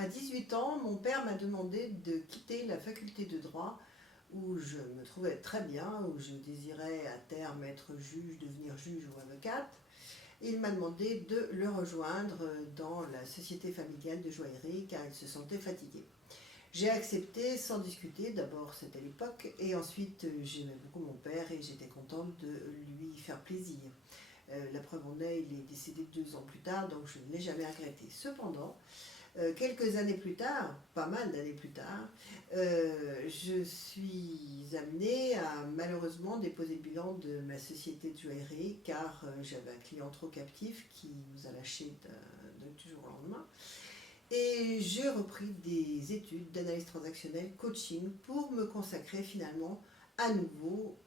À 18 ans, mon père m'a demandé de quitter la faculté de droit où je me trouvais très bien, où je désirais à terme être juge, devenir juge ou avocate. Il m'a demandé de le rejoindre dans la société familiale de joaillerie car il se sentait fatigué. J'ai accepté sans discuter, d'abord c'était l'époque, et ensuite j'aimais beaucoup mon père et j'étais contente de lui faire plaisir. La preuve en est, il est décédé 2 ans plus tard, donc je ne l'ai jamais regretté. Cependant, quelques années plus tard, pas mal d'années plus tard, je suis amenée à malheureusement déposer le bilan de ma société de joaillerie car j'avais un client trop captif qui nous a lâchés du jour au lendemain. Et j'ai repris des études d'analyse transactionnelle, coaching, pour me consacrer finalement à nouveau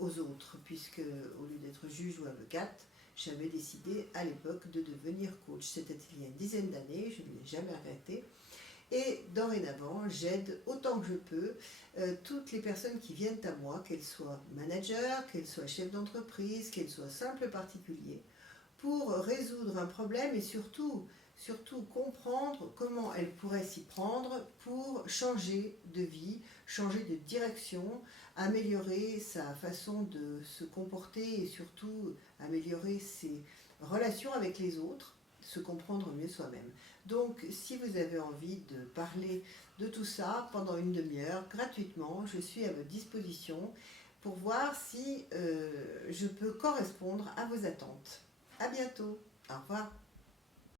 aux autres, puisque au lieu d'être juge ou avocate, j'avais décidé à l'époque de devenir coach. C'était il y a une dizaine d'années, je ne l'ai jamais arrêté. Et dorénavant, j'aide autant que je peux toutes les personnes qui viennent à moi, qu'elles soient managers, qu'elles soient chefs d'entreprise, qu'elles soient simples particuliers, pour résoudre un problème et surtout comprendre comment elle pourrait s'y prendre pour changer de vie, changer de direction, améliorer sa façon de se comporter et surtout améliorer ses relations avec les autres, se comprendre mieux soi-même. Donc si vous avez envie de parler de tout ça pendant une demi-heure, gratuitement, je suis à votre disposition pour voir si je peux correspondre à vos attentes. À bientôt. Au revoir.